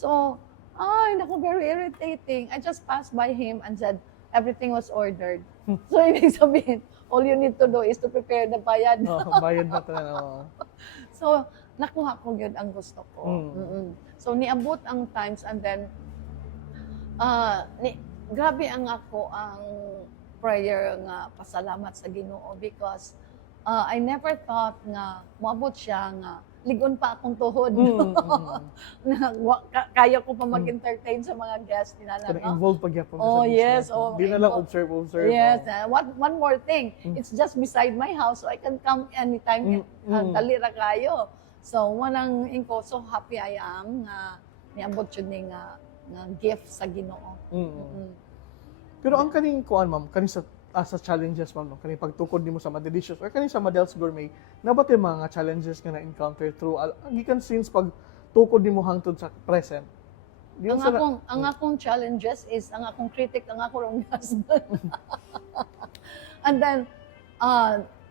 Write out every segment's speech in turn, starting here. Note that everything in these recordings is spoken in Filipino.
So, ay, naku, very irritating. I just passed by him and said, everything was ordered. So, ibig sabihin, all you need to do is to prepare the bayad. Bayad na talaga. So, nakuha ko yun ang gusto ko. Mm. So, niabot ang times and then, grabe ang ako ang prayer nga pasalamat sa Ginoo because I never thought nga moabot siya nga ligon pa akong tuhod. Na kaya ko pa mag-entertain sa mga guests nila. Kaya No? involved pagyapon ka Oh, sa yes. business. Oh, Di na lang observe. Yes. One more thing. It's just beside my house, so I can come anytime. Dali ra kayo. So, wanang inko, so happy I am nga niabot yun nga gift sa Ginoo. Pero ang kaning kuan ma'am, kaning sa challenges ma'am, no? Kaning pagtukod nimo sa Madelicious or kaning sa Madel's Gourmet, nabatay mga challenges nga na-encounter through gikan since pag tukod nimo hangtod sa present. Ang akong challenges is ang akong critic ang akong husband. And then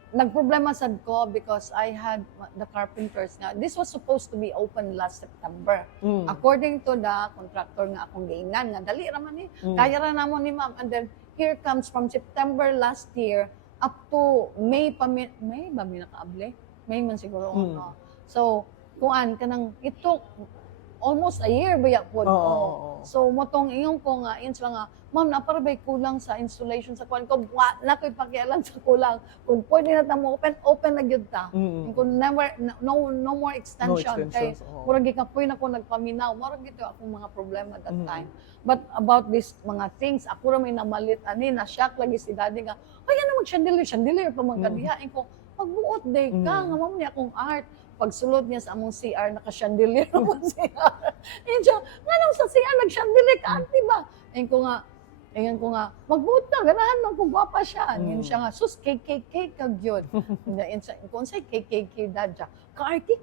nagproblema sad ko because I had the carpenters nga. This was supposed to be open last September. According to the contractor nga akong giingnan nga dali ra man ni kaya ra namon ni ma'am. And then here comes from September last year up to May ba mi nakaable? May man siguro. No? So kuan kanang it took almost a year ba ya pod. So motong ingon ko nga ins nga ma'am naparabay kulang sa installation sa kuan ko na koy pakialam sa kulang kung pwede na ta mo open na gyud ta. Kung never no more extension kay murag gikapoy na ko nagpaminaw murag gito akong mga problema that time. But about this mga things ako ra may namalit ani na shock lagi si daddy nga ay ano mag-chandelier pa man kadiha ko magbuot day ka nga ma'am ni akong art. Pagsulod niya sa among CR, naka-chandelier naman CR. Ayun siya, nga nang sa CR, nag-chandelier ka, di ba? Ayun ko nga, magbuot na, ganahan man kung gwapa siya. Ayun siya nga, sus, KKK kag yun. Kung sa'y KKK dadya, ka-arty.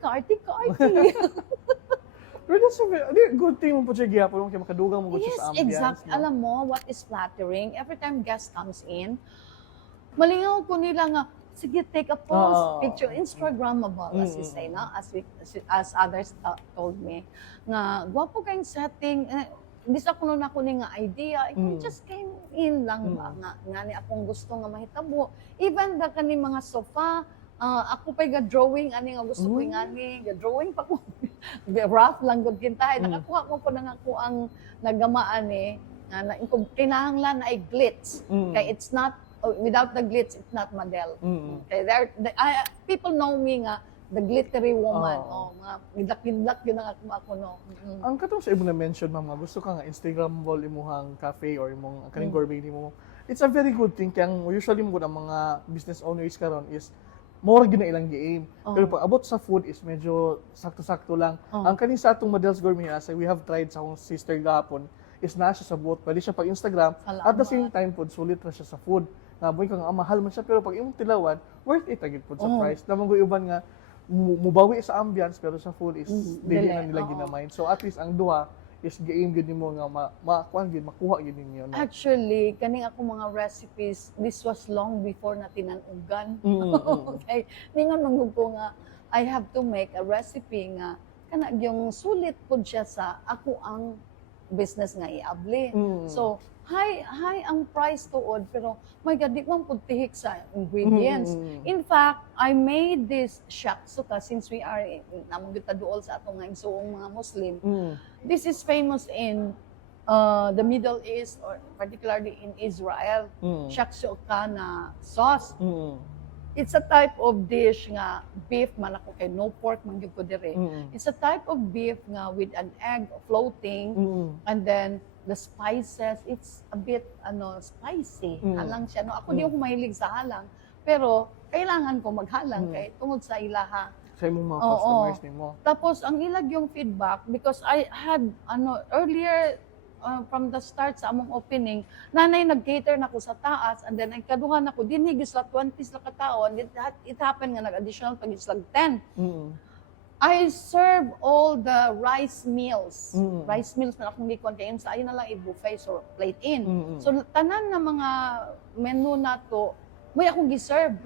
Pero that's a good thing mo po siya gyapon kay makadugang mo siya sa ambiance. Yes, exactly. No? Alam mo, what is flattering, every time guest comes in, malingaw ko nila nga, sige, take a pose, picture, Instagrammable, as you say, no? As others told me. Nga, gwapo kayong setting, hindi sa kuno na kuning nga idea, just came in lang ba, nga ni akong gusto nga mahitabo. Even the kani mga sofa, ako pa'y ga-drawing, ani nga gusto ko nga ni, ga-drawing pa ko, rough lang gud kintahay, nakakuha mo ko na ako ang nagamaan kinahanglan na ay glitz, kay it's not, without the glitz, it's not Madel. Okay, people know me nga, the glittery woman. Mga gidlak-gidlak yun ang ako, no. Ang katong sa imo na mention ma'am, gusto ka nga Instagrammable imuhang cafe or imong kaning gourmet nimo. It's a very good thing kaya usually mo ang mga business owners karon is more gyud na ilang gi-aim. Pero pag abot sa food is medyo sakto-sakto lang. Ang kaning sa atong Madel's Gourmet as we have tried sa akong sister gahapon is na siya sa buot. Pwede siya pag Instagram. At the same time, sulit na siya sa food. Naboy kang mahal man siya pero pag imong tilawan worth it agid pud sa price namang uban nga mubawi sa ambience pero sa food is dili na nila ginamind so at least ang duha is gi-aim gyud nimo nga makuan gyud makuha gyud ninyo no? Actually kaning ako mga recipes this was long before na tinan-ugan. Okay ningon man ko nga I have to make a recipe nga kana yung sulit pud siya sa ako ang business nga iabli. So high ang price tuod pero my God di man pud tihik sa ingredients. In fact, I made this shakshuka since we are namong duol sa atong nga igsuong mga Muslim. This is famous in the Middle East or particularly in Israel. Shakshuka na sauce. It's a type of dish nga beef man ako kay no pork man gyud ko dire. It's a type of beef nga with an egg floating and then the spices, it's a bit spicy. Halang siya. No? Ako di ako mahilig sa halang. Pero kailangan ko maghalang kay tungod sa ilaha. Sa imong mga customers nimo. Tapos ang ilag yung feedback because I had earlier from the start sa among opening, nanay nag-cater na ko sa taas and then ang kaduhan ako dinhi gis la 20 la ka tawo and it happened nga nag-additional pag is like 10. I serve all the rice meals. Rice meals na akong gikuan kay sa ayun na lang i-buffet so plate in. So tanan na mga menu na to, may akong gi-serve.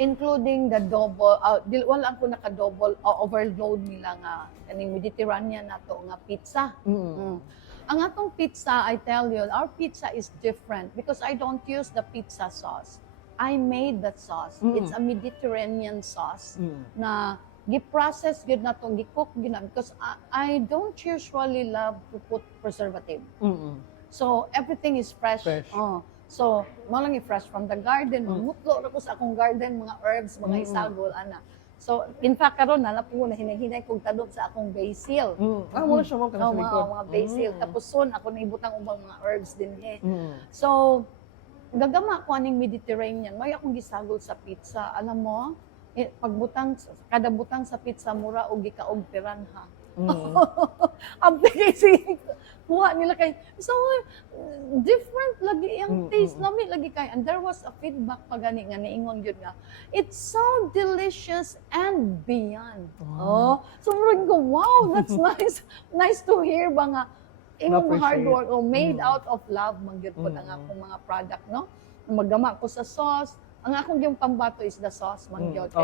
including the double, wala ako naka-double overload nila nga kaning Mediterranean nato nga pizza. Ang atong pizza, I tell you, our pizza is different because I don't use the pizza sauce. I made that sauce. It's a Mediterranean sauce na gi-process gid na tong gi-cook gid na because I don't usually love to put preservative. So everything is fresh. So, malang i-fresh from the garden. Mutlo ra ko sa akong garden, mga herbs, mga isagol, ana. So, in fact, karon na po na hinay-hinay kong tadok sa akong basil. Wala siya mo kanang sa likod. Mga basil. Tapos soon, ako na ibutang ubang mga herbs din So, gagama ko aning Mediterranean. May akong gisagol sa pizza. Alam mo, kada butang sa pizza, mura o gikaog piranha. Application. Kuha nila kay, so, different lagi yung taste namin lagi kay. And there was a feedback pa gani nga niingon yun nga. It's so delicious and beyond. So murag ko, wow, that's nice. Nice to hear ba nga imong hard work made out of love man gyud po ang akong mga product, no? Magama ko sa sauce. Ang akong yung pambato is the sauce man gyud.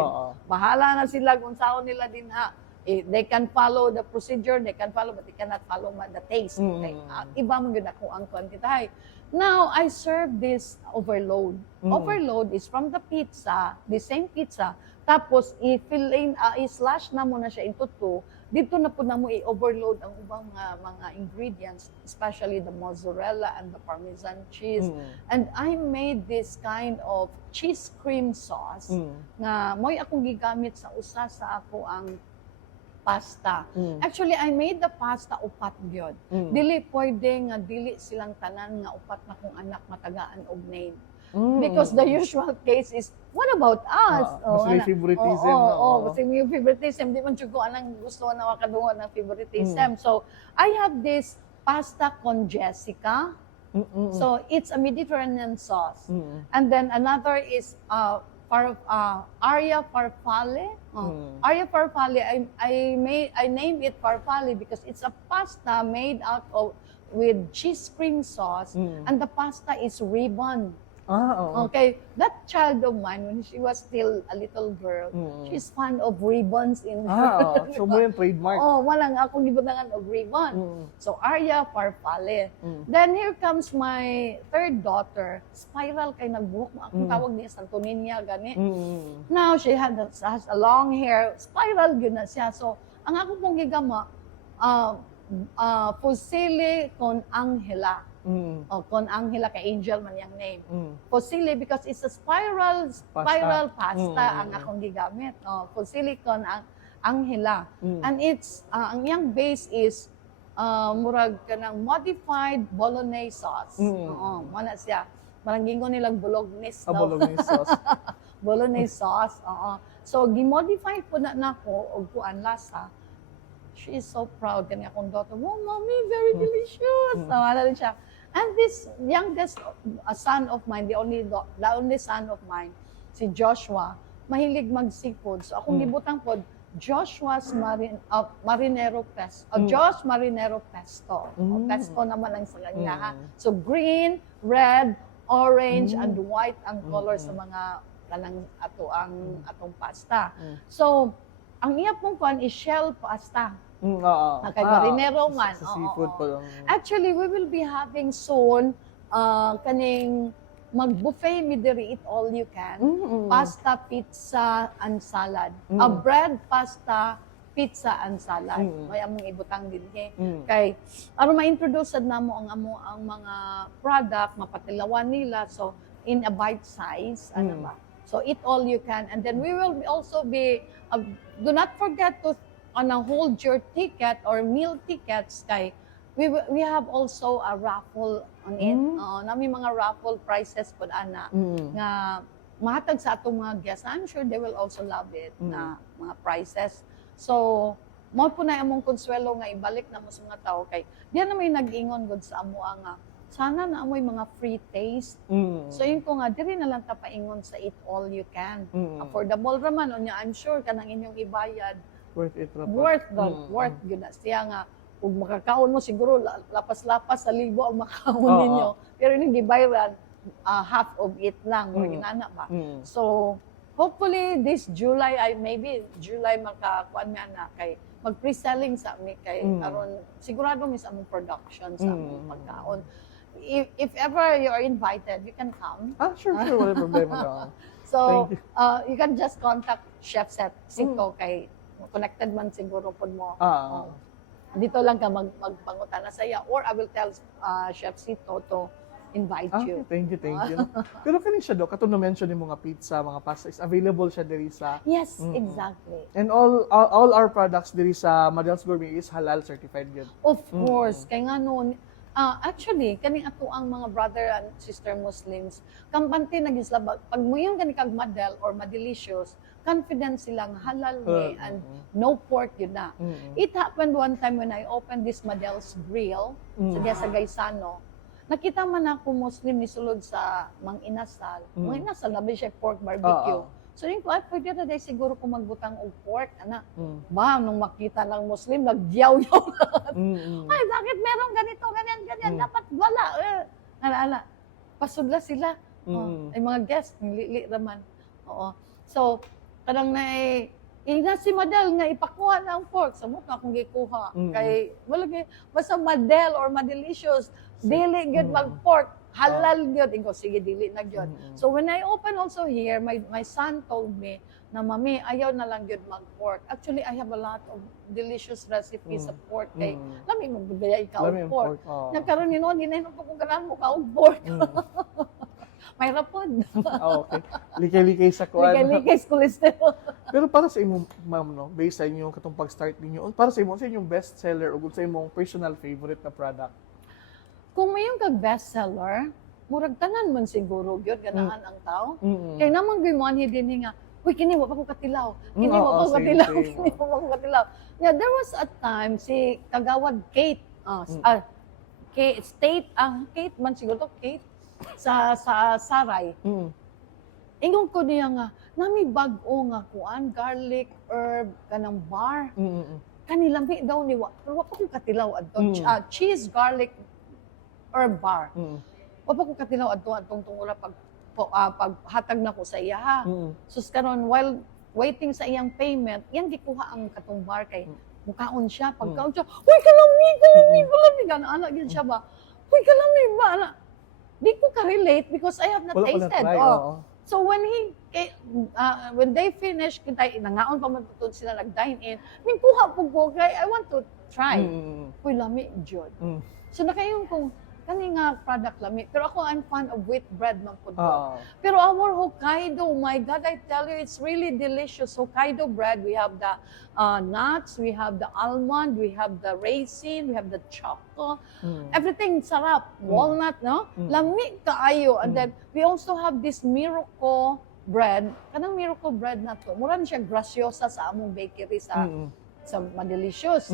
Bahala na sila kung saan nila din ha. They can follow the procedure, they can follow, but they cannot follow the taste. Okay? Iba mo yun ako ang quantity. Now, I serve this overload. Overload is from the pizza, the same pizza. Tapos, i-slash na mo na siya into two. Dito na po na mo i-overload ang ubang mga ingredients, especially the mozzarella and the Parmesan cheese. And I made this kind of cheese cream sauce nga mo'y akong gigamit sa usa sa ako ang pasta. Actually, I made the pasta upat gyud. Dili pwede nga dili silang tanan nga upat na kong anak matagaan og name. Because the usual case is, what about us? Mas may favoritism. Kasi may favoritism. Di man ko anang gusto na makadungan ng favoritism. So, I have this pasta con Jessica. So, it's a Mediterranean sauce. And then another is Aria Farfalle. Aria Farfalle, I named it Farfalle because it's a pasta made out of with cheese cream sauce, and the pasta is ribbon. Okay, that child of mine, when she was still a little girl, she's fond of ribbons in her. So mo yung trademark. Walang akong gibutangan of ribbon. So, Aria Farfalle. Then here comes my third daughter, Spiral kay nagbuhok mo. Akong tawag niya Santo Niña, gani. Now, she has a long hair. Spiral yun na siya. So, ang ako pong gigama, Fusilli con Angela. Con Angela kay Angel man yung name. Fusilli because it's a spiral pasta ang akong gigamit. Fusilli con Angela. And it's ang iyang base is murag kanang modified bolognese sauce. Mana siya. Marangingon nilang bolognese. Bolognese sauce. Bolognese sauce. So gi-modify po na nako og kuan lasa. She is so proud kani akong daughter. Oh, mommy, very delicious. Tawala rin siya. And this youngest son of mine, the only son of mine, si Joshua, mahilig mag-seafood. So akong gibutang pod, Joshua's Marinero Pesto. Josh Marinero Pesto. Pesto naman ang sa kanya. Ha? So green, red, orange, and white ang color sa mga kanang atong pasta. So, ang iya pong kuan is shell pasta. Kay marinero man. Sa seafood pa lang. Actually, we will be having soon kaning mag-buffet mi diri eat all you can. Pasta, pizza, and salad. Bread, pasta, pizza, and salad. May among ibutang dinhi. Kay aron ma-introduce sad namo ang mga product, mapatilawan nila. So, in a bite size, ano ba? So, eat all you can. And then we will also be, do not forget to hold your ticket or meal tickets kay we have also a raffle on it. Nami mga raffle prizes pod ana nga mahatag sa atong mga guests. I'm sure they will also love it na mga prizes. So mo po na among konsuelo nga ibalik na mo sa mga tao kay diyan na may nag-ingon gud sa amo nga sana na amoy mga free taste. So yun ko nga diri na lang ta paingon sa eat all you can. Affordable raman unya, I'm sure kanang inyong ibayad worth it rapat. Worth yun na siya nga. Kung makakaon mo, siguro lapas-lapas sa libo ang makaon ninyo. Pero yung gibayran, half of it lang, more ginana ba? So, hopefully this July, maybe July makakuan nga na kay mag-pre-selling sa mi kay aron sigurado mi sa among production sa among pagkaon. If ever you are invited, you can come. Sure, wala problema ka. So, Thank you can just contact Chef Sito kay connected man siguro pod mo. Dito lang ka magpangutana sa iya or I will tell Chef Sito to invite you. Thank you. Pero kanin siya do, katong na-mention yung mga pizza, mga pasta, is available siya diri sa... Yes, exactly. And all our products diri sa Madel's Gourmet is halal certified yun. Of course, kay nga noon, actually, kani ato ang mga brother and sister Muslims, kampante nagislabag, pag mo yung kani kag Madel or Madelicious, confident silang halal ni and no pork yun na. It happened one time when I opened this Madel's Grill sa Gaisano. Nakita man ako Muslim ni sulod sa Mang Inasal. Mang Inasal, labi siya pork barbecue. So yun ko, pwede na dahil siguro kung magbutang og pork, anak. Ba, nung makita ng Muslim, nagdiyaw-yaw lahat. Ay, bakit meron ganito, ganyan, dapat wala. Ala, pasudla sila. Ay mga guest, lili raman. Oo. So, parang ina si Madel nga ipakuha na ang pork. Sa mukha kung gikuha. Kay, wala basta Madel or Madelicious, dili gyud mag-pork. Halal gyud. Ingo, sige, dili na gyud. So when I open also here, my son told me na, Mami, ayaw na lang gyud mag-pork. Actually, I have a lot of delicious recipes of pork. Kay, lami mo bigay ikaw og pork. Nagkaroon ni noon, hinainom ko kung ganahan mo ka og pork. May rapod. Okay. Likay-likay sa kuan. Likay-likay sa cholesterol. Pero para sa imong, ma'am, no, based sa inyong katong pag-start ninyo, para sa inyong best seller o sa imong personal favorite na product? Kung mayong kag-bestseller, murag tanan man siguro gyud ganahan ang tao. Kay naman gyud din nga, uy, kini wa pa ko katilaw. Kini wa pa ko katilaw. Kini wa pa ko katilaw. Yeah, there was a time si kagawad Kate, Kate man siguro to, Kate sa Saray. Ingon ko niya nga, nami bag-o nga kuan, garlic, herb, kanang bar. Kanilami daw ni wa, pero wa pa ko katilaw adto. Cheese, garlic, herb bar. Wa pa ko katilaw atong tungura paghatag na ko sa iya ha. Sus karon while waiting sa iyang payment, yan gikuha ang katong bar kay mukaon siya, pagkaon siya, uy kalami, gana anak yun siya ba? Uy kalami ba anak? Di ko ka-relate because I have not tasted. So when they finish, kita nangaon pa matutod sila nag-dine in, kuha po kay I want to try. Uy lami jud. So nakayong kung kani nga product lami. Pero ako, I'm fan of wheat bread man po. Pero our Hokkaido, my God, I tell you, it's really delicious. Hokkaido bread, we have the nuts, we have the almond, we have the raisin, we have the choco. Everything sarap. Walnut, no? Lami kaayo. And then, we also have this Miracle bread. Kanang Miracle bread na to, mura na siya graciosa sa among bakery sa Madelicious.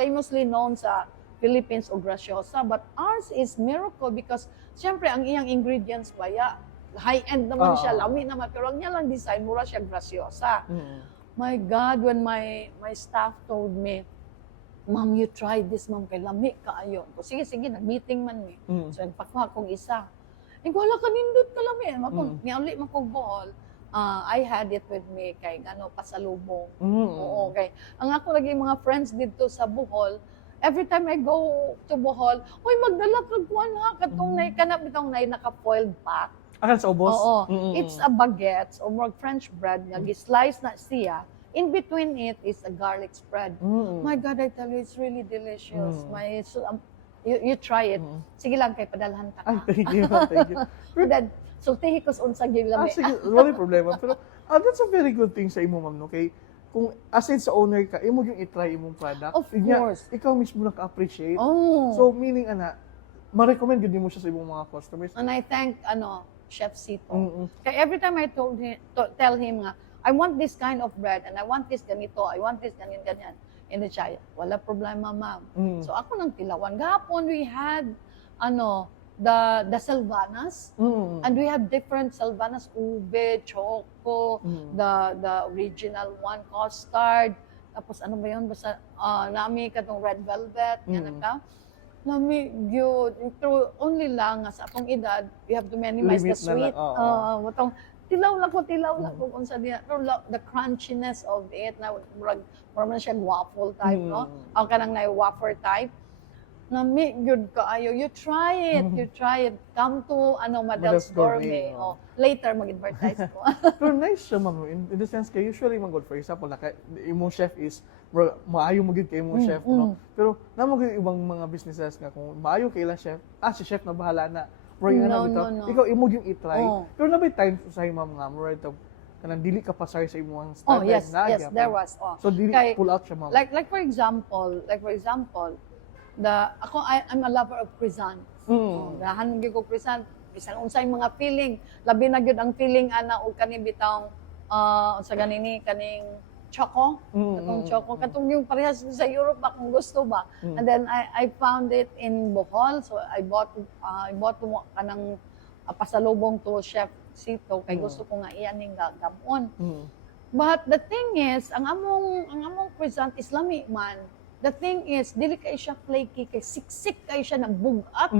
Famously known sa Philippines o graciosa, but ours is Miracle because siyempre ang iyang ingredients baya high-end naman siya, lami naman, pero ang niya lang design, mura siya graciosa. My God, when my staff told me, Ma'am, you try this, Ma'am, kay lami kaayo. Sige, nag-meeting man mi. So, nagpakuha kong isa. Wala ka nindot ka lami. Niyauli man kong Bohol. I had it with me kay pasalubong. Oo, kay ang ako lagi mga friends dito sa Bohol, every time I go to Bohol, uy, magdala kag kuan ha, katong kanap bitong naka-foiled pack. Akan sa ubos? Oo. It's a baguette or more French bread nga gi-slice na siya. In between it is a garlic spread. My God, I tell you, it's really delicious. You try it. Sige lang kay padalhan ta ka. Thank you. Then, sultihi ko sa unsag yung lami. Sige, wala problema. Pero that's a very good thing sa imo, ma'am, no? Kay kung aside sa owner ka, imo yung i-try imong product. Of course. Ikaw mismo naka-appreciate. So, meaning, ma-recommend yun mo siya sa ibang mga customers. And I thank, Chef Sito. Kaya every time I tell him nga, I want this kind of bread, and I want this ganito, I want this ganyan. And then siya, wala problema, ma'am. So, ako nang tilawan. Gahapon, we had, the Sylvanas, and we have different Sylvanas, ube, choco, the original one, custard, tapos ano ba yun, basta nami katong red velvet, yan ka. Nami, yun, only lang, sa akong edad, we have to minimize the sweet. tilaw lang ko kung sa diya. Pero the crunchiness of it, na murag na siya waffle type, no? O kanang na wafer type. Lami, good kaayo. You try it. Come to, Madel's Gourmet. oh. Later, mag-advertise ko. Pero nice siya, ma'am. In the sense, kay usually, man, for example, imong chef is, maayo mo gid kay imong chef, no? Pero, namo gid ibang mga businesses nga, kung maayo kay ilang chef, si chef na bahala na. No. Ikaw, imo yung i-try. Oh. Pero nabay times sa ma'am nga, mo ito, kanang dili ka pasar sa imong style. Yes, there was. So, dili pull out siya, ma'am. Like for example, I'm a lover of croissant. Dahan gyud ko croissant, bisan unsay mga feeling, labi na gyud ang feeling ana og kani bitawng sa kaning choco, katong yung parehas sa Europe ba kung gusto ba. And then I found it in Bohol, so I bought kanang pasalubong to Chef Sito kay gusto ko nga iyaning gamon. But the thing is, ang among croissant is lami man. The thing is, dili kay siya flaky, kay siksik kay siya ng bugat.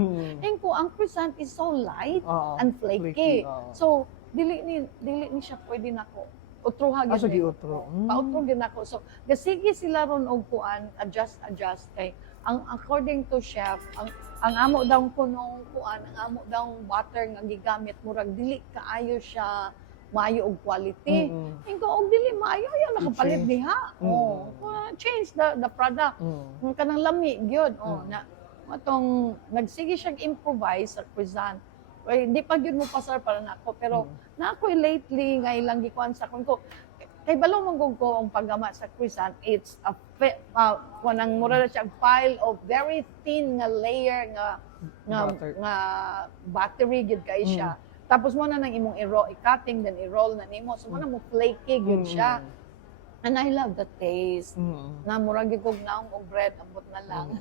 Ko ang croissant is so light and flaky. So, dili ni siya pwede nako. Utruha gyud. Sige, utro. Pautro gyud nako. So, gasige sila ron og kuan, adjust kay ang according to chef, ang amo daw kunong kuan, ang amo daw butter nga gigamit murag dili kaayo siya maayo og quality. Ko og dili maayo yan nakapalit diha. Change the product. Kanang lami gyud. Na matong nagsige siya improvise sa croissant. Hindi pa gyud mo pasar para nako pero nako lately nga ilang gikuan sa ko kay balo man ko ang paggama sa croissant, it's a kanang mura na siya pile of very thin nga layer nga battery gyud kay siya. Tapos mo na nang imong i-cutting, then i-roll na nimo. So mo na mo flaky gyud siya. And I love the taste. Na murag gyud kog naong og bread, ambot na lang.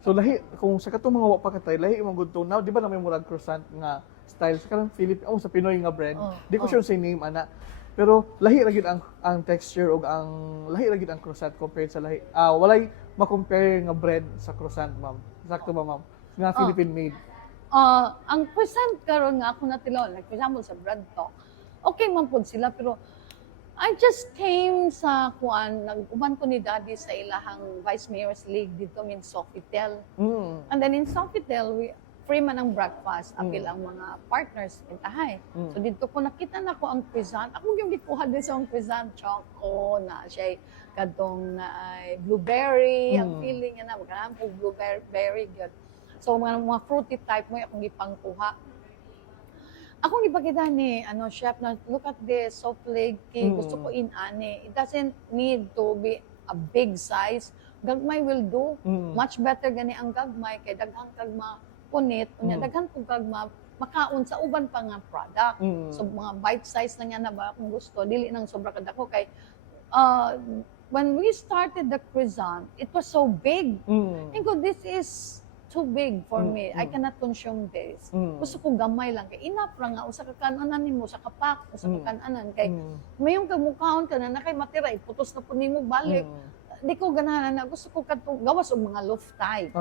So lahi kung sa katong mga wa pa katay, lahi imong good to now, di ba na may murag croissant nga style sa kanang sa Pinoy nga bread. Di ko sure say name ana. Pero lahi ra gyud ang texture ug ang lahi ra gyud ang croissant compared sa lahi. Walay ma-compare nga bread sa croissant, ma'am. Sakto ba, ma'am? Nga Philippine made. Ang croissant karon nga ako natilon, like for example sa Bread Talk, okay man pod sila pero I just came sa kuan, nag-uban ko ni Daddy sa ilahang Vice Mayor's League dito in Sofitel. And then in Sofitel, free man ang breakfast, apil ang mga partners pintahay. So dito ko nakita na ko ang croissant. Ako yung gikuha din sa ang croissant, choco, na siya kadtong blueberry, ang feeling niya na, magkanahan po blueberry, good. So, mga fruity type mo, akong ipangkuha. Akong ipakita ni, chef, na look at this, so flaky, gusto ko inane. It doesn't need to be a big size. Gagmay will do. Much better gani ang gagmay, kay daghang kagma punit, daghan kong kagma makaon sa uban pa nga product. So, mga bite size na niya na ba kung gusto, dili nang sobra kadako kay when we started the croissant, it was so big. Ko, this is too big for me. I cannot consume this. Gusto ko gamay lang. Kay enough ra nga, usa ka kananan nimo, sa kapak, usa ka kananan. Kay mayong kamukhaon ka na kay matira, iputos na po nimo balik. Di ko ganahan na, gusto ko katong gawas og mga loaf type.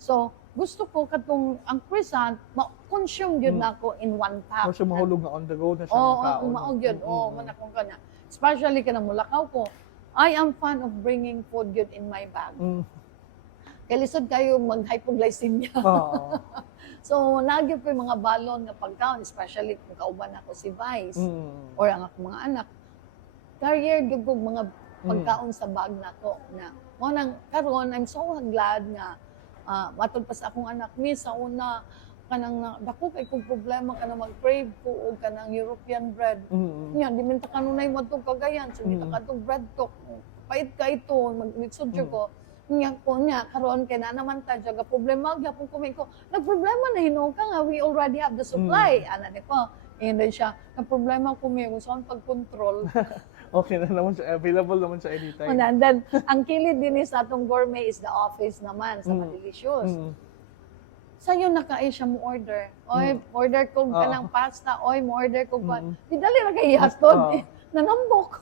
So, gusto ko katong ang croissant, ma-consume yun na ako in one pack. Kasi mahulog na on the go na siya ng kaon. Maog yun. Man akong kanya. Especially ka na mulakaw ko. I am fan of bringing food yun in my bag. Kaya lisod kayo mag-hypoglycemia. So, nagyo ko yung mga balon nga pagkaon, especially kung kauban ako si Vice or ang akong mga anak. Carrier gyud ko mga pagkaon sa bag nako na mo nang karon I'm so glad nga matod pa sa akong anak ni sa una kanang dako kay kog problema kana mag-crave ko og kanang European bread. Nya di man ta kanunay mo tug Cagayan, so kita kadtong bread talk. Pait ka ito, maglitsod ko. Nya karon kay na naman ta jaga problema gyapon ko nagproblema na hinuon ka nga we already have the supply ana ni ko and then siya na problema ko may kung saan pag-control. Okay na naman siya, available naman siya anytime. And then ang kilid din sa atong gourmet is the office naman sa Madelicious. Sa'yo na kaay siya mo order. Oy, order ko ka ng pasta. Oy, mo order ko pa. Di dali ra kay hastod. Nanambok.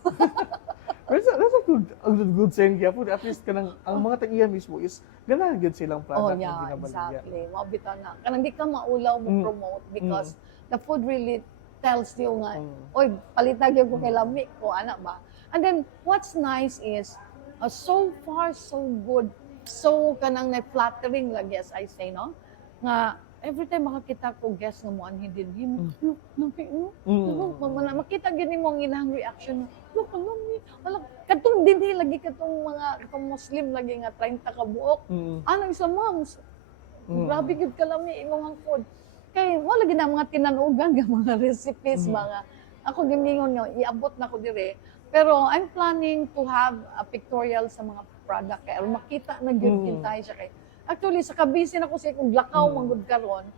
But that's a good saying kaya po. At least kanang ang mga tag-iya mismo is ganahan gyud silang product na yeah, ginabaligya. exactly. Mao bitaw na. Kanang di ka maulaw mo promote because the food really tells you nga, Mm. oy, palitag yung ko kay lami ko, ana ba? And then, what's nice is, so far, so good. So, kanang na-flattering lagi, as I say, no? Nga, every time makakita ko guest nga mo, anhin din, look, lami, no? Makita gini mo ang ilang reaction, look, lami, wala, katong din lagi, katong Muslim lagi nga, 30 ka buok. Anong isa, moms, grabe gud kalami imong ang food. Kay wala gid na mga tinanugan nga mga recipes mga ako gimingon nga iabot na ko dire. Pero I'm planning to have a pictorial sa mga product kay aron makita na gyud kitay siya kay. Actually sa kabisi na ko sa kung lakaw manggod karon,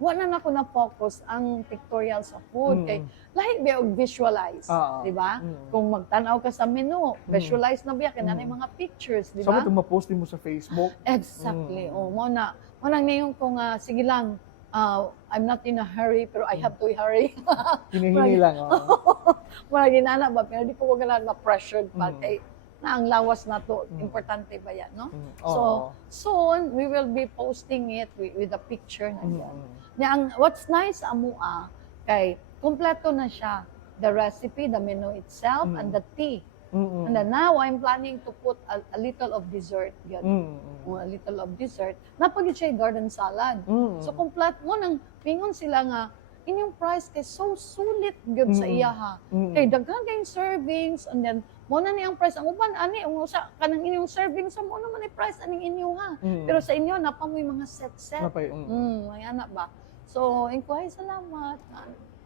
wala na ko na focus ang pictorial sa food kay lahi ba og visualize, di ba? Kung magtan-aw ka sa menu, visualize na biya kay nanay mga pictures, di ba? Sabi itong ma-post mo sa Facebook. Exactly. Oh, mo na ngayon ko nga sige lang, I'm not in a hurry pero I have to hurry. Hinihingi lang. Wala ginana ba pero di ko ganahan ma-pressured pa kay na ang lawas na to, importante ba yan, no? So, soon, we will be posting it with a picture na yan. What's nice amua, kay kompleto na siya. The recipe, the menu itself, and the tea. And then now, I'm planning to put a little of dessert. Yan. A little of dessert. Napagod siya yung garden salad. So, kompleto mo nang pingon sila nga, inyong price kay so sulit gyud sa iya ha. Kay daghan kayong servings and then mo na ni ang price ang uban ani ang usa kanang inyong servings sa mo naman ni price aning inyo ha. Pero sa inyo napamoy mga set. Napay. Ay ana ba. So inquire salamat.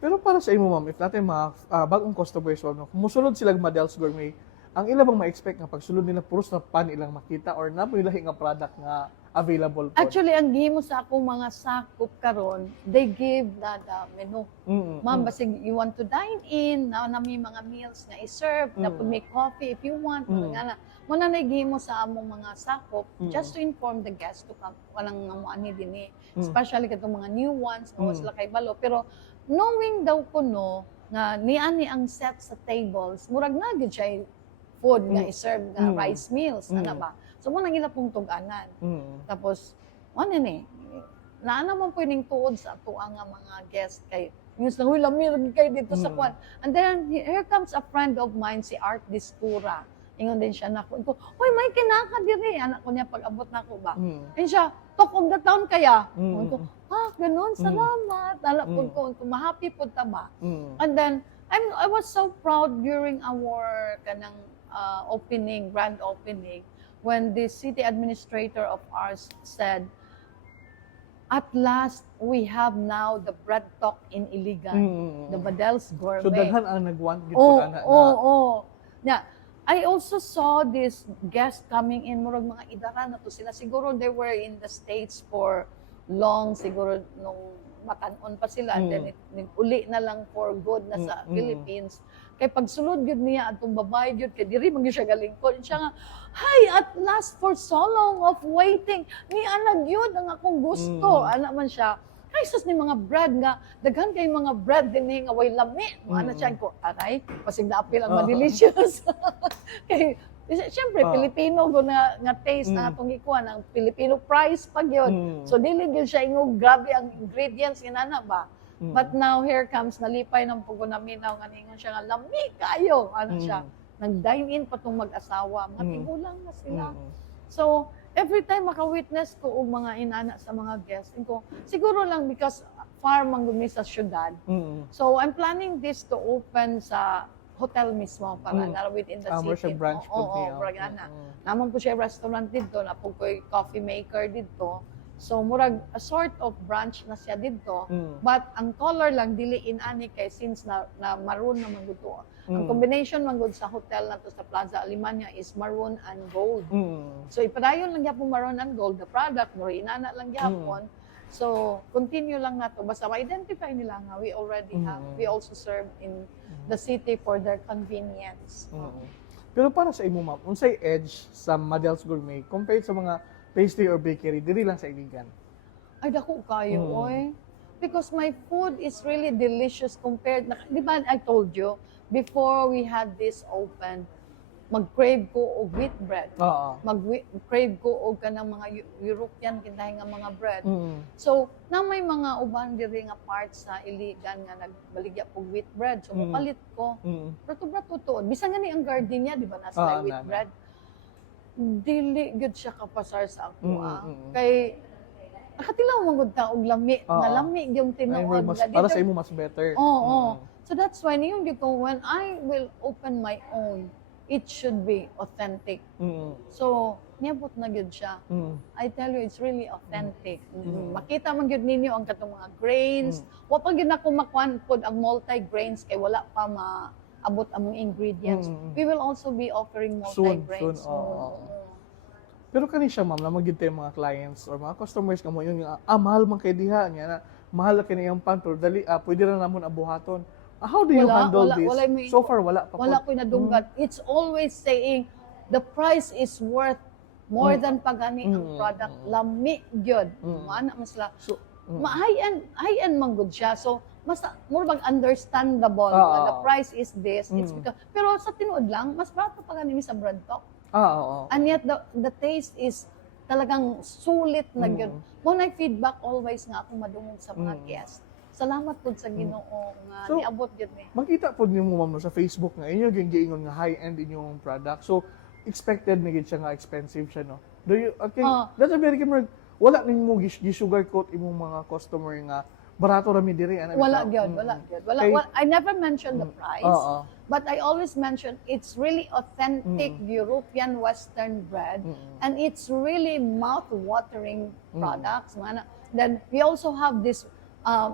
Pero para sa imo ma'am, if natin mga bagong customers no, musulod sila Madels Gourmet, ang ila bang ma-expect nga pagsulod nila puros na pan ilang makita or napoy lahi nga product nga available po? Actually, ang gihimo sa akong mga sakop karon, they give the menu. Ma'am, basig you want to dine in, na may mga meals na i-serve, na may coffee if you want, mga na. Muna na gihimo sa among mga sakop, just to inform the guests to come. Walang amuani din especially katong mga new ones, na sila kay balo. Pero knowing daw ko no, nga niani ang set sa tables, murag na gid siya food nga i-serve nga rice meals, ana ba? So, mo nang ila pong tuganan. Tapos, ano ni, naana man pwedeng tuod sa ato ang mga guest kay news lang, huy, lamir kayo dito sa kwan. And then, here comes a friend of mine, si Art Discura. Ingon din siya na ko. Hoy, may kinaka diri. Anak ko niya pag-abot na ko ba? And siya, talk of the town kaya. Ko, ganun, salamat. Alam ko, mahappy po ta ba? And then, I was so proud during our kanang grand opening, when the city administrator of ours said, at last, we have now the bread talk in Iligan, the Madels Gourmet. So, daghan ang nag-want gito na. Yeah. I also saw this guest coming in, murag mga idara na to sila. Siguro they were in the States for long, siguro nung matanon pa sila, and then uli na lang for good na sa Philippines. Kay pagsulod yun niya, atong babae yun, kay diri man siya galingkod. Siya nga, hi, at last for so long of waiting, ni anag yun ang akong gusto. Anak man siya, ay, sus ni mga bread nga, daghan kay mga bread din nga way lami. Ano siya ko, aray, pasig na apil ang delicious. Kay, siyempre, Pilipino ko nga taste na atong ikuan, ang Filipino price pag yun. So, dili din siya ingog, grabe ang ingredients, inana ba? But now, here comes, nalipay ng pugunaminaw, nga ningon siya nga, lami kayo. Ano siya, nag-dine in pa itong mag-asawa, matigulang na sila. So, every time maka-witness ko o mga inana sa mga guests, ko, siguro lang because far manggumi sa syudad. So, I'm planning this to open sa hotel mismo para na within the city. Siya branch po niya. Naman po siya restaurant dito, na po ko'y coffee maker dito. So, murag a sort of branch na siya dito. But ang color lang, dili inani kay since na maroon na magluto. Ang combination manggod sa hotel na to sa Plaza Alemania is maroon and gold. So, ipadayon lang yapon maroon and gold. The product, mura inana lang yapon. So, continue lang na to. Basta ma-identify nila nga, we already have. We also serve in the city for their convenience. Pero para sa imo ma'am, unsay edge sa Madels Gourmet compared sa mga pastry or bakery, diri lang sa Iligan? Ay, dako kayo, oy. Because my food is really delicious compared, di ba I told you, before we had this open, mag-crave ko og wheat bread. Oo. Mag-crave ko og kanang mga European kintahay nga mga bread. Mm. So, na may mga uban diri nga parts sa Iligan nga nagbaligya og wheat bread. So, mupalit ko. Mm. Prato tuod. Bisan nga ni ang garden niya, di ba, nasa wheat bread. Dili gyud siya kapasar sa ako. Kay nakatilaw man gud ta og lami, nga lami gyud tinuod. Para sa imo mas better. Oo. So that's why niyong gyud ko, when I will open my own, it should be authentic. So, niabot na gyud siya. I tell you, it's really authentic. Makita man gyud ninyo ang katong mga grains. Wa pa gyud ako makuan pod ang multi-grains kay wala pa maabot among ingredients. We will also be offering multi-grains. Pero kani siya, ma'am, na magiging tayo mga clients or mga customers ka mo, yun nga, mahal man kay diha niya na mahal kini yung pantor, dali, pwede na namon abuhaton. How do you handle this? So far, wala pa po. Wala ko nadunggat. It's always saying, the price is worth more than pagani ang product. Lami gyud. Mana man sila. So, high-end man good siya. So, mas more bang understandable na the price is this. It's because, pero sa tinuod lang, mas barato pagani sa bread talk. And yet, the taste is talagang sulit na gyud. Mo na feedback always nga ako madungog sa mga guests. Salamat po sa Ginoo nga niabot gyud ni. Makita po niyo mo, ma'am, sa Facebook nga inyo giingon nga high-end inyong product. So, expected na gid siya nga expensive siya, no? Do you that's a very good. Wala nimo gi-sugarcoat imong mga customer nga barato ra mi diri wala gyud. I never mentioned the price. But I always mention it's really authentic European Western bread, and it's really mouth-watering products. Then we also have this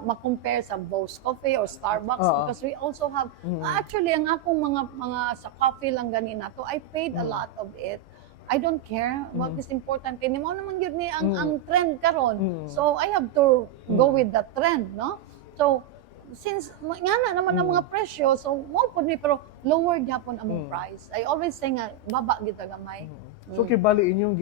ma-compare sa Boss Coffee or Starbucks because we also have actually ang akong mga sa coffee lang ganina to, I paid a lot of it. I don't care what is important kay mo naman gyud ni ang trend karon. So I have to go with the trend, no? So since nga naman ang mga presyo, so mo pud ni pero lower gyapon ang price. I always say nga baba gyud gamay. So kibali inyong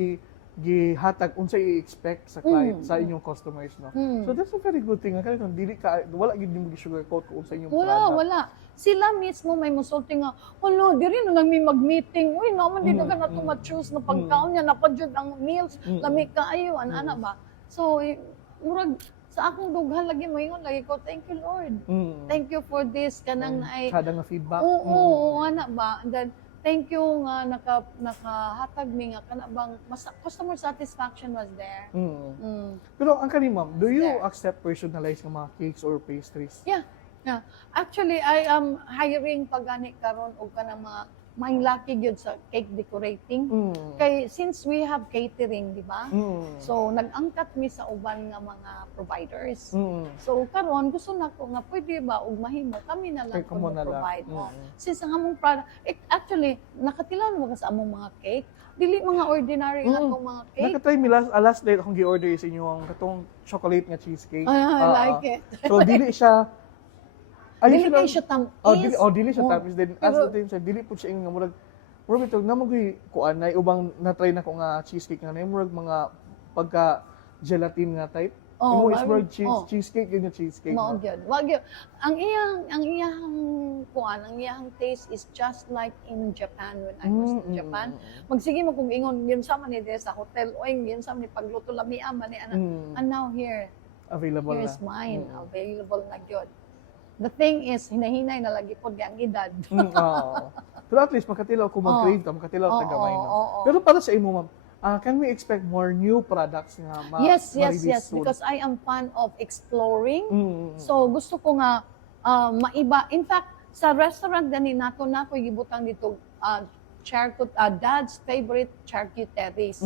gihatag unsay i-expect sa client sa inyong customers, no? So that's a very good thing. Kaya dili ka wala gid nimo gi-sugarcoat ko unsa inyong product. Wala. Sila mismo may musulti nga, "Hello, diri na lang may mag-meeting. Uy, naman dito ka na to ma-choose na pagkaon niya, napadyod ang meals, lami kaayo ana ba." So, murag sa akong dughan lagi moingon lagi ko, "Thank you, Lord. Thank you for this kanang ay." Kada nga feedback. Oo, ana ba? And then thank you nga nakahatag mi nga kana bang customer satisfaction was there. Pero ang kani, ma'am, do you accept personalized nga mga cakes or pastries? Yeah. Actually, I am hiring pagani karon og kanang mga laki gyud sa cake decorating. Kay since we have catering, di ba? So nag-angkat mi sa uban nga mga providers. So karon gusto nako nga pwede ba og mahimo kami na lang Kamo na provide. Since ang among product, actually nakatilaw mo sa among mga cake, dili mga ordinary nga tong mga cake. Nakatry mi last night akong gi-order sa inyo ang katong chocolate nga cheesecake. I like it. So dili siya dili kay siya tamis. Dili siya tamis. Then, as the time, dili po siya nga murag ito, naman kuan na, ubang na-try na ko nga cheesecake nga na, murag mga pagka-gelatin nga type. Imo is murag cheesecake, yun yung cheesecake. Mao gyud. Ang iyang taste is just like in Japan when I was in Japan. Magsige mo kung ingon, yun sa man ni sa hotel, o yun sa man ni pagluto lami man ni ana. And now here, available here's mine, available na gyud. The thing is, hinahinay na lagi po ang edad. Pero at least, makatilaw kung mag-crave ka, makatilaw tagamay na. Pero para sa imo, ma'am, can we expect more new products nga Yes, because I am fan of exploring. So, gusto ko nga maiba. In fact, sa restaurant gani nato gibutang dito Dad's favorite charcuteries.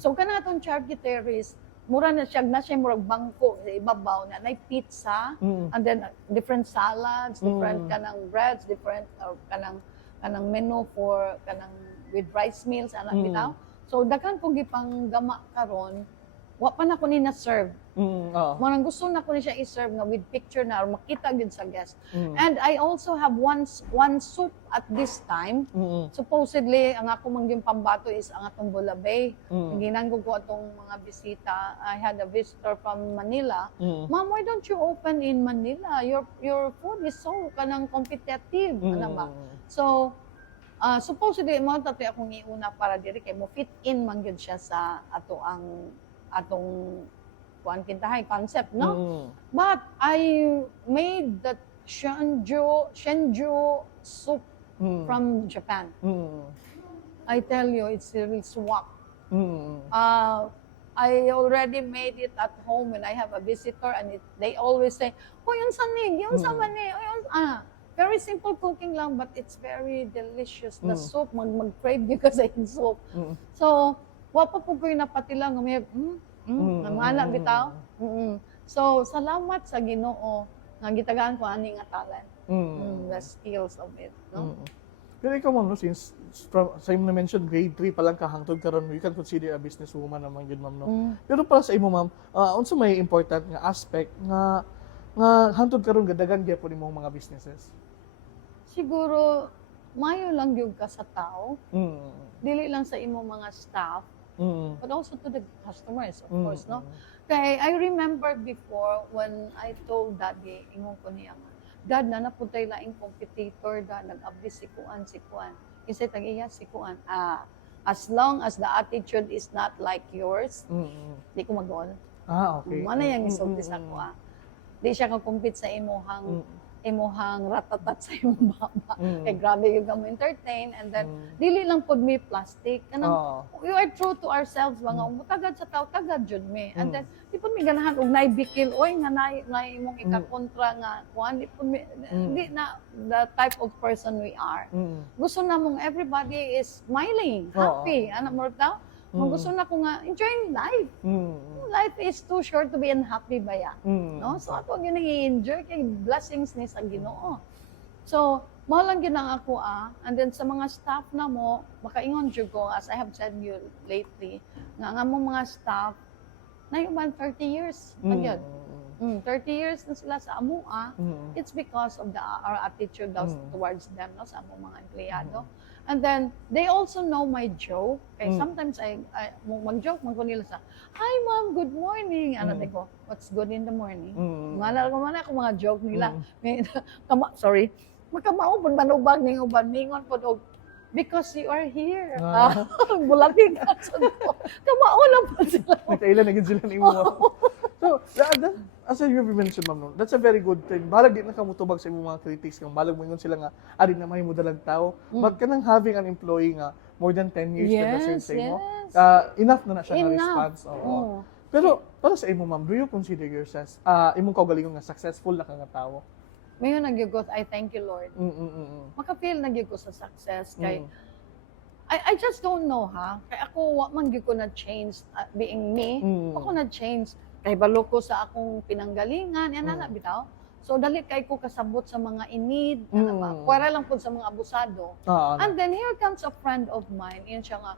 So, kanatong charcuteries, mura na siya murag bangko sa ibabaw na pizza and then different salads, different kanang breads, different kanang menu for kanang with rice meals ana bitaw. So daghan kong gipang gama karon, wa pa na ko ni na serve. Murang gusto na ko ni siya i-serve nga with picture na or makita gid sa guest. And I also have one soup at this time. Supposedly ang ako mangyong pambato is ang atong bulabay. Ginanggo ko atong mga bisita. I had a visitor from Manila. Ma'am, why don't you open in Manila? Your food is so kanang competitive. Ano ba? So Supposedly mo tatay akong iuna para diri kay mo fit in man gyud siya sa atong kuan kintahay concept, no? Mm. But I made that Shenju soup Mm. from Japan. Mm. I tell you, it's really swak. Mm. I already made it at home when I have a visitor, and they always say, "Oh, yun sa ni, yun sa mani, oh, yun." Very simple cooking lang, but it's very delicious. The soup, mag-crave you kasi yung soup. Mm. So, wapa po ko yung napatila ng may, namana bitaw. So, salamat sa Ginoo nga gitagaan ko ani nga talent. The skills of it, no? Pero ikaw, ma'am, no, since sa imo na-mention, grade 3 pa lang ka hangtod karon, you can consider a businesswoman naman yun, ma'am, no? Pero para sa imo, ma'am, unsa may important nga aspect nga hangtod karon gadagan gyapon imong mga businesses? Siguro, mayo lang gyud ka sa tao. Mm. Dili lang sa imong mga staff, Mm. but also to the customers, of course, no? Kay I remember before when I told Daddy, ingon ko niya nga, Dad, na napuntay laing competitor da, nag-abdi si Kuan. Kasi tag-iya si Kuan. As long as the attitude is not like yours, di ko mag-on. Okay. Ano yung isulti sa ko, Di siya ka-compete sa imuhang ratatat sa imong baba. Kay grabe yung mo entertain, and then dili lang pod mi plastic. Kanang we are true to ourselves mga tagad sa tao, tagad jud mi. And then di pod mi ganahan og naibikil oy nga nay imong ikakontra nga kuan di pod mi di na the type of person we are. Gusto namong everybody is smiling, happy. Ana mo taw? Gusto na ko nga enjoying life. Life is too short to be unhappy ba ya? No? So ako gyud nag-enjoy kay blessings ni sa Ginoo. So, mao lang gyud ang ako and then sa mga staff na mo, makaingon jud ko as I have said you lately, nga mo mga staff na yung 30 years magyud. 30 years na sila sa amo it's because of our attitude towards them, no, sa among mga empleyado. And then they also know my joke. Okay, sometimes I mag-joke man ko nila sa, "Hi ma'am, good morning." Ano ko, "What's good in the morning?" Mana ko mga joke nila. Sorry. Makamao pud manubag ning uban ningon pud og because you are here. Bulatig ka sa ko. Kamao lang pud sila. Nagkailan na gid sila nimo. So, as you mentioned, ma'am, no, that's a very good thing. Balag di na kamutubag sa imong mga critics kung balag mo sila nga ari na may dalang tao. But kanang having an employee nga more than 10 years na sa imo, enough na siya nga response. Pero para sa imo, ma'am, do you consider yourself imong kaugalingon nga successful na ka nga tawo? Mayon nagyugot, I thank you Lord. Maka-feel nagyugot sa success kay I just don't know kay ako wa man gyud ko na change being me. Ako na change kay balo ko sa akong pinanggalingan yan na bitaw. So dali kay ko kasabot sa mga in-need, para lang pud sa mga abusado. And then here comes a friend of mine, yun siya nga,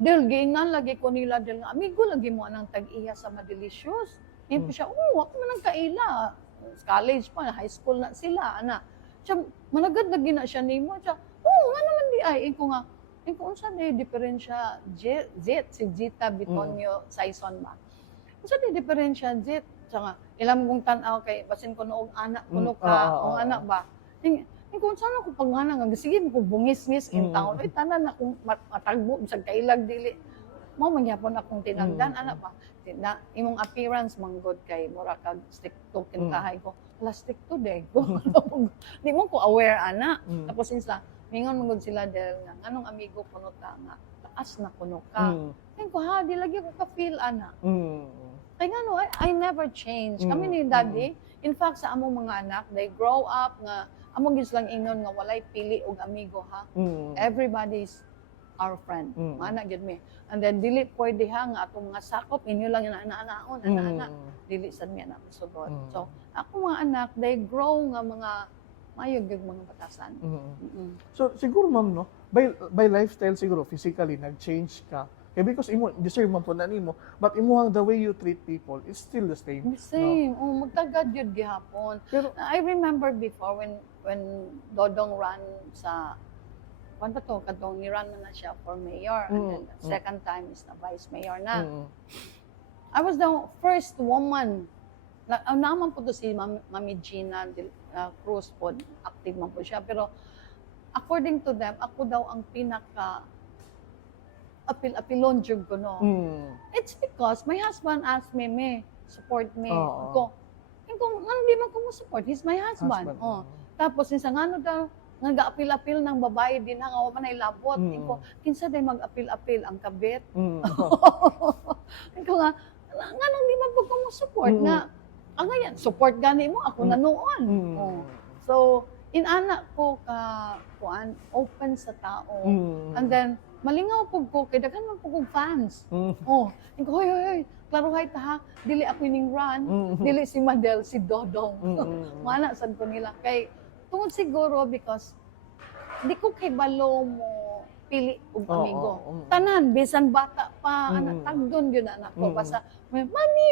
Del, gingan lagi ko nila, Del nga, amigo lagi mo anang tag-iya sa Madelicious. Yun po siya, ako man ang kaila. College pa, high school na sila, ana. Siya, managad lagi na siya nimo. Siya, nga naman di ay. Inko, unsa na yung diferensya, si Zita Bitonio Saison ba? Unsa di diferensya, Zit? Nga, ilang kong tanaw kay basin ko noong anak kuno ka o anak ba kung saan ako pangana nga sige ko bungis-ngis in town ay tanan akong matagbo sa kailag dili mo mangyapon akong tinagdan anak ba na imong appearance manggod kay mura kag stick to kintahay ko plastic to de ko di mo ko aware anak tapos insa mingon manggod sila del nga anong amigo kuno ta nga taas na kuno ka ko di lagi ko ka feel anak kaya nga no, I never change. Kami ni Daddy, in fact, sa among mga anak, they grow up nga, among gis lang ingon nga walay pili og amigo Everybody's our friend. Mana gyud mi. And then dili pwede nga atong mga sakop inyo lang ana-anaon, ana-ana. Dili sad mi anak sugod. So, ako mga anak, they grow nga mga mayog gyud mga batasan. So, siguro ma'am, no, by lifestyle siguro, physically, nag-change ka. Kaya because imo deserve man po na nimo, but imuhang the way you treat people is still the same. The same. No? Magtagad yun gihapon. Pero I remember before when Dodong ran sa kadtong ni-run na siya for mayor and then the second time is na vice mayor na. I was the first woman. Naman po to si Mami Gina Cruz po, active man po siya pero according to them, ako daw ang pinaka apil-apilon jud ko no. It's because my husband asked me, support me. Oo. Ko, hindi man ko mo support, he's my husband. Oh. Tapos isang ano daw, nag-apil-apil ng babae din nga wa man ay labot. Ko, kinsa day mag-apil-apil ang kabit. Ko nga, nganong di man pud ko mo support nga ang ganyan, support gani mo ako na noon. Oh. So, inana ko ka kuan open sa tao. And then malingaw pug ko kay daghan man pug fans. Oh, ko hoy, klaro hay ta ha, dili ako ning run, dili si Madel, si Dodong. Mana sad ko nila kay tungod siguro because di ko kay balo mo pili og amigo. Tanan bisan bata pa anak tagdon gyud anak ko basta mami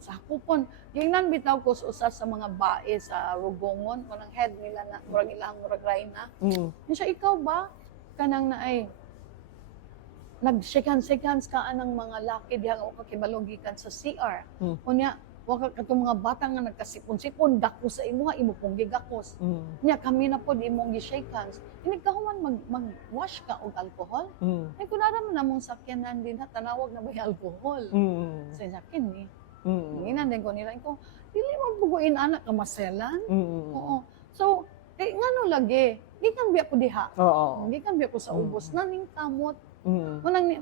sa kupon gingnan bitaw ko sa usa sa mga bae sa Rugongon kanang head nila na murag ilang murag Rayna. Siya ikaw ba kanang naay nag-shake hands ka anang mga laki diha o kakibalogikan sa CR. Unya wa ka katong mga bata nga nagkasipon-sipon dako sa imo nga imo pong gigakos. Nya kami na pod imong gi-shake hands. Ini kahuman mag-wash ka og alcohol. Ay kunara man namong sakyanan din ha tanawag na may alcohol. Sa sakin ni. Ina din ko nila ko dili mo buguin anak ka maselan. Oo. So ngano lagi gikan biya ko diha. Gikan biya ko sa ubos naning kamot.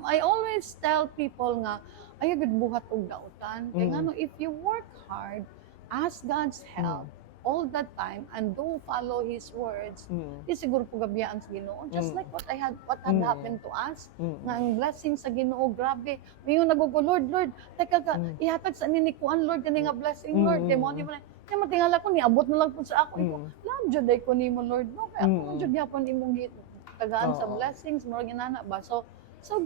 I always tell people nga ay gud buhat og dautan kay ngano if you work hard ask God's help all the time and do follow His words di siguro po gabiyaan sa Ginoo just like what had happened to us nga ang blessing sa Ginoo grabe mayon nagugo Lord teka ka ihatag sa ni kuan Lord kani nga blessing Lord kay mo di man kaya matingala ko niabot na lang po sa ako love jud ay ko nimo Lord no kaya ako jud gyapon imong tagaan sa blessings mo ginana ba so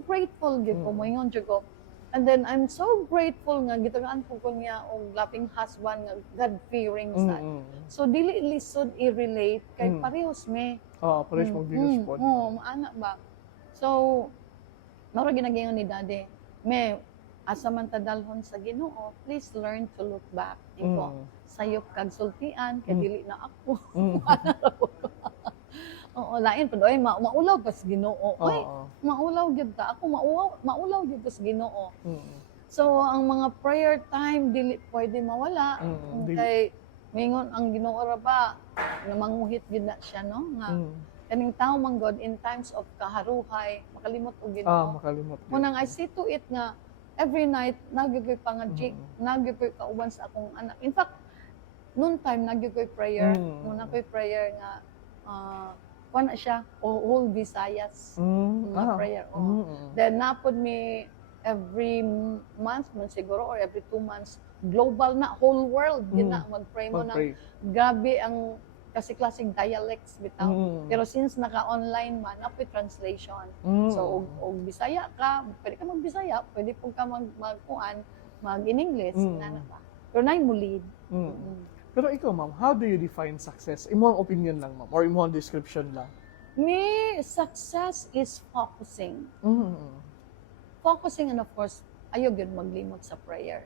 grateful gyud ko mo ingon jud ko. And then I'm so grateful nga gitagaan po ko niya og loving husband nga God-fearing son. So dili lisod i-relate kay parehas me. Parehas mo Venus pod. Maana ba. So mara ginagayon ni Daddy. Asa man ta dalhon sa Ginoo, please learn to look back. Iko sayop kag sultian kay dili na ako. Oo, lain pud oy maulaw pa sa Ginoo. Oy, maulaw gyud ta. Ako maulaw gyud sa Ginoo. So ang mga prayer time dili pwede mawala. Kay mingon ang Ginoo ra ba nga manguhit gyud na siya no nga kaning tawo man God in times of kaharuhay makalimot og Ginoo. Makalimot. Munang I see to it nga every night nagyugoy pangadjik, nagyugoy kauban sa akong anak. In fact, noon time nagyugoy prayer, muna ko'y prayer nga na siya whole Visayas prayer. Then napod me every month man siguro or every 2 months global na whole world gina mag-pray mo ng grabe ang kasi klaseng dialects bitaw. Pero since naka-online man, apoy translation. So, og Bisaya ka, pwede ka mag-Bisaya, pwede po ka mag-in-English, na ba? Pero na mo lead. Pero ikaw, ma'am, how do you define success? Imo ang opinion lang, ma'am, or imo ang description lang? Me, success is focusing. Focusing and of course, ayaw yun maglimot sa prayer.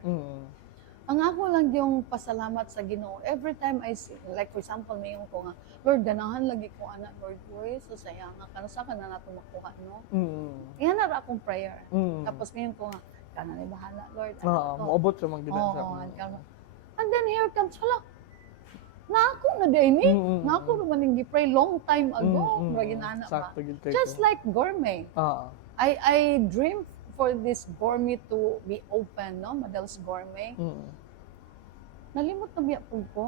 Ang ako lang yung pasalamat sa Ginoo. Every time I see, like for example, mayong ko nga, Lord, ganahan lagi ko anak, Lord, boy, so saya nga, kanasa ka na nato makuha, no? Iyan na akong prayer. Tapos mayong ko nga, kanan ay bahala, Lord. Maabot sa mga dinansa. And then here comes, hala, na ako na din eh. Na ako naman yung pray long time ago. Ginana ba? Just like gourmet. I dream for this gourmet to be open, no? Madel's Gourmet. Nalimot na biya po ko.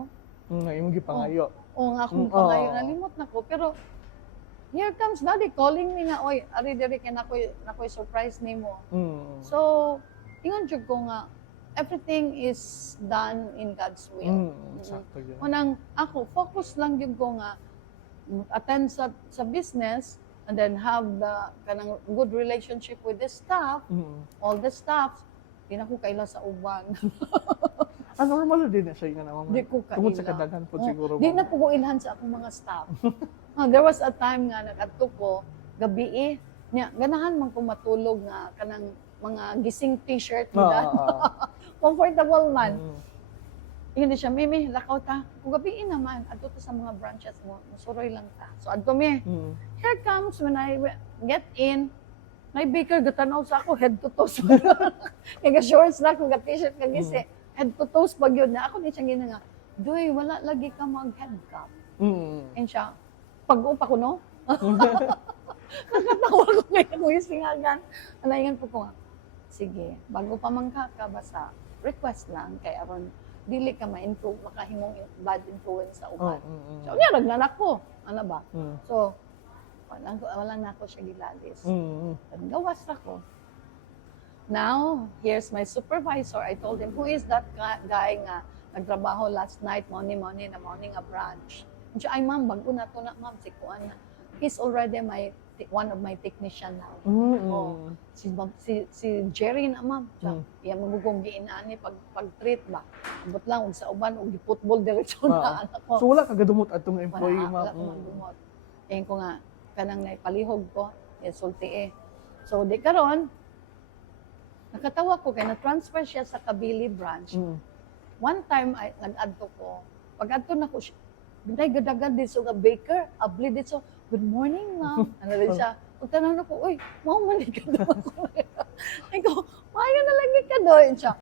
Yung gipangayo. Oo nga akong pangayo. Nalimot na ko. Pero, here comes Daddy calling me nga, oy, ari-diri ka na ko'y surprise ni mo. So, ingon jud ko nga, everything is done in God's will. Sakto yun. Unang ako, focus lang yun ko nga, attend sa business, and then have the kanang good relationship with the staff, all the staff, di na ko kaila sa uban. Normal din na siya nga naman. Di ko kaila. Tungod sa kadaghan po siguro. Di na ko ko ilhan sa akong mga staff. There was a time nga nag-adto ko, gabi ganahan man ko matulog nga kanang mga gising t-shirt nila. Comfortable man. Yun siya, Mimi, lakaw ta. Kung gabiin naman, adto ta sa mga branches mo, musuroy lang ta. So, adto mi. Here comes when I get in, may baker gatanaw sa ako, head to toes. Kaya shorts na ako, t-shirt kag gisi. Head to toes pag yun na. Ako ni siyang gina nga, Doy, wala lagi ka mag-head cap. And siya, pag-upa ko, no? Nakatawa ko ngayon kung yung singagan. Alayan po ko nga, sige, bago pa man ka, basta request lang, kay aron dili ka ma-influence, makahimong bad influence sa uban. So, niya, nagnanak ko. Ano ba? So, wala na ako siya gilalis. Gawas ako. Now, here's my supervisor. I told him, who is that guy nga nagtrabaho last night, morning na morning a branch. And siya, ay ma'am, bago na to na, ma'am, si Kuan na. He's already one of my technician now. Oh, si Jerry na, ma'am. Siya, iya magugong giinani pag-treat ba. Abot lang, og sa uban, og football diretso na anak ko. So wala ka gadumot atong employee, ma'am? Wala ko magdumot. Kaya ko nga, kanang naipalihog ko, sulti eh. So, di karon nakatawa ko, kaya na-transfer siya sa Kabili branch. One time, nag-adto ko. Pag-adto na ko, binay gadagan din so nga baker, abli din so, good morning, ma'am. Ano rin siya. Pag tanong ko, uy, mau mali ka doon. Ay ko, mayo na lagi ka doon. Siya,